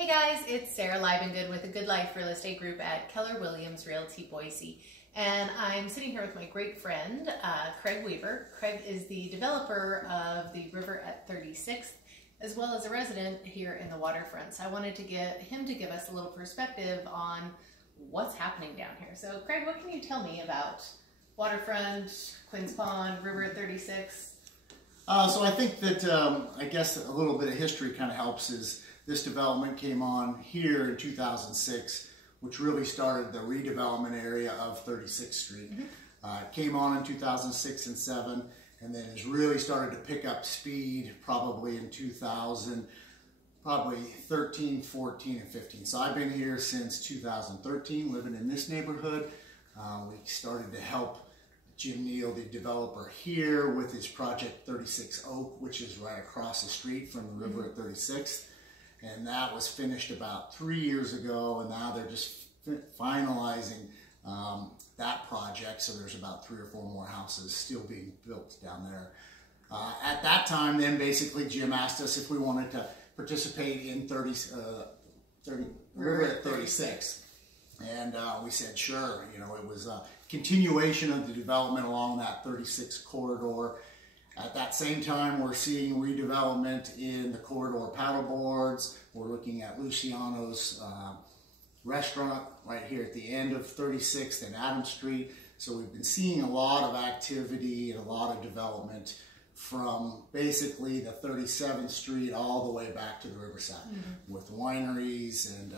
Hey guys, it's Sarah Livengood with the Good Life Real Estate Group at Keller Williams Realty Boise. And I'm sitting here with my great friend, Craig Weaver. Craig is the developer of the River at 36th, as well as a resident here in the waterfront. So I wanted to get him to give us a little perspective on what's happening down here. So Craig, what can you tell me about waterfront, Quinns Pond, River at 36? So I think that, I guess a little bit of history kind of helps. Is this development came on here in 2006, which really started the redevelopment area of 36th Street. It came on in 2006 and 7, and then has really started to pick up speed probably in 2013, 14, and 15. So I've been here since 2013, living in this neighborhood. We started to help Jim Neal, the developer here, with his project 36 Oak, which is right across the street from the River at 36th. And that was finished about 3 years ago, and now they're just finalizing that project. So there's about 3 or 4 more houses still being built down there. At that time, then basically Jim asked us if we wanted to participate in River at 36. And we said, sure. You know, it was a continuation of the development along that 36 corridor. At that same time, we're seeing redevelopment in the corridor paddleboards. We're looking at Luciano's restaurant right here at the end of 36th and Adams Street. So we've been seeing a lot of activity and a lot of development from basically the 37th Street all the way back to the Riverside, with wineries and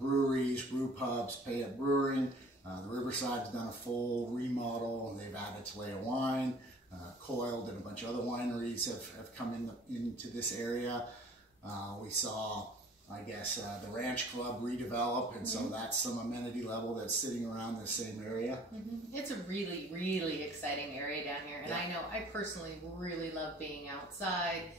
breweries, brew pubs, Payette Brewing. The Riverside's done a full remodel, and they've added Talea Wine. Coiled and a bunch of other wineries have come into this area. We saw, I guess, the Ranch Club redevelop, and so that's some amenity level that's sitting around the same area. It's a really, really exciting area down here, and I know I personally really love being outside.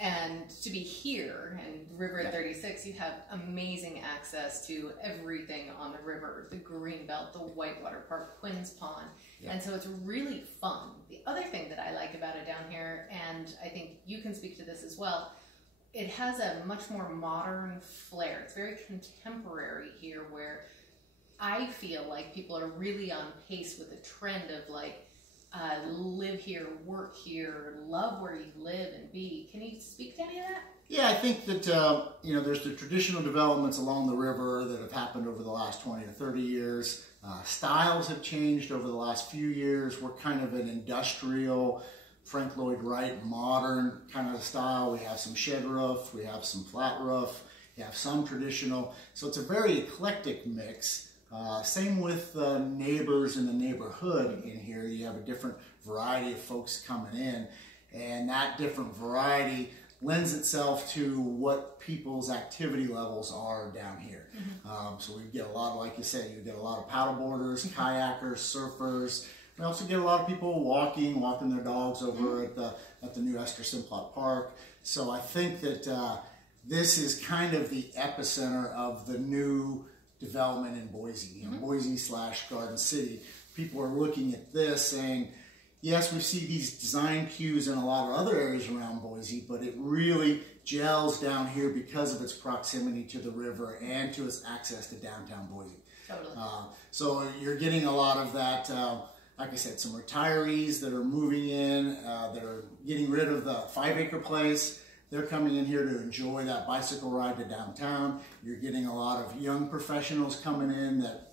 And to be here and River at 36, you have amazing access to everything on the river, the Greenbelt, the Whitewater Park, Quinns Pond. And so it's really fun. The other thing that I like about it down here, and I think you can speak to this as well, it has a much more modern flair. It's very contemporary here, where I feel like people are really on pace with the trend of like, live here, work here, love where you live and be. Can you speak to any of that? Yeah, I think that, you know, there's the traditional developments along the river that have happened over the last 20 to 30 years. Styles have changed over the last few years. We're kind of an industrial, Frank Lloyd Wright, modern kind of style. We have some shed roof, we have some flat roof, we have some traditional. So it's a very eclectic mix. Same with neighbors in the neighborhood in here. You have a different variety of folks coming in, and that different variety lends itself to what people's activity levels are down here. So we get a lot of, like you said, you get a lot of paddleboarders, kayakers, surfers. We also get a lot of people walking their dogs over at the new Esther Simplot Park. So I think that this is kind of the epicenter of the new development in Boise, Boise/Garden City. People are looking at this saying, yes, we see these design cues in a lot of other areas around Boise, but it really gels down here because of its proximity to the river and to its access to downtown Boise. Totally. So you're getting a lot of that, like I said, some retirees that are moving in, that are getting rid of the 5-acre place. They're coming in here to enjoy that bicycle ride to downtown. You're getting a lot of young professionals coming in that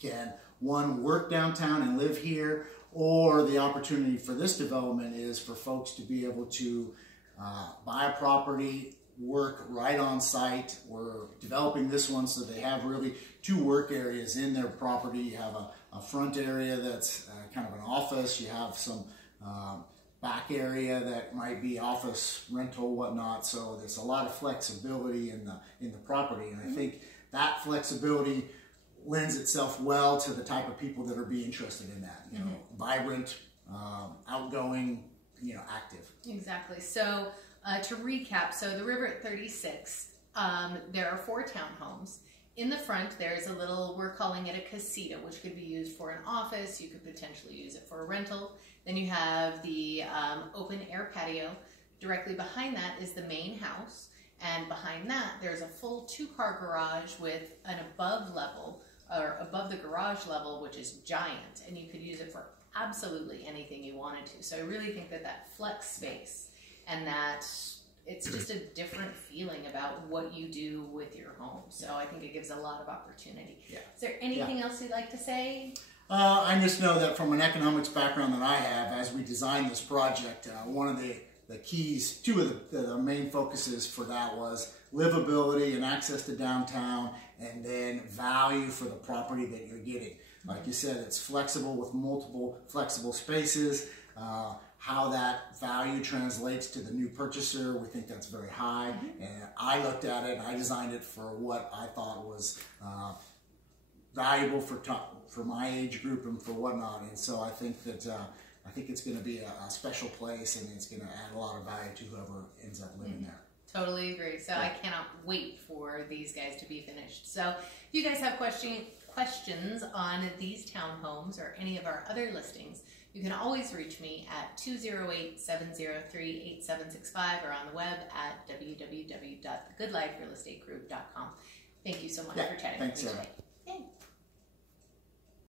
can, one, work downtown and live here, or the opportunity for this development is for folks to be able to buy a property, work right on site. We're developing this one so they have really 2 work areas in their property. You have a front area that's kind of an office. You have some back area that might be office, rental, whatnot. So there's a lot of flexibility in the property, and I think that flexibility lends itself well to the type of people that are be interested in that. You know, vibrant, outgoing, you know, active. Exactly. So to recap, so the River at 36, there are 4 townhomes. In the front, there's a little, we're calling it a casita, which could be used for an office. You could potentially use it for a rental. Then you have the open air patio. Directly behind that is the main house. And behind that, there's a full 2-car garage with an above level, or above the garage level, which is giant, and you could use it for absolutely anything you wanted to. So I really think that that flex space and that it's just a different feeling about what you do with your home. So I think it gives a lot of opportunity. Yeah. Is there anything else you'd like to say? I just know that from an economics background that I have, as we designed this project, one of the keys, two of the main focuses for that was livability and access to downtown, and then value for the property that you're getting. Like you said, it's flexible with multiple flexible spaces. How that value translates to the new purchaser, we think that's very high. And I looked at it and I designed it for what I thought was valuable for my age group and for whatnot. And so I think that I think it's going to be a special place, and it's going to add a lot of value to whoever ends up living there. Totally agree. So I cannot wait for these guys to be finished. So if you guys have questions on these townhomes or any of our other listings, you can always reach me at 208-703-8765 or on the web at www.thegoodliferealestategroup.com. Thank you so much for chatting with me today.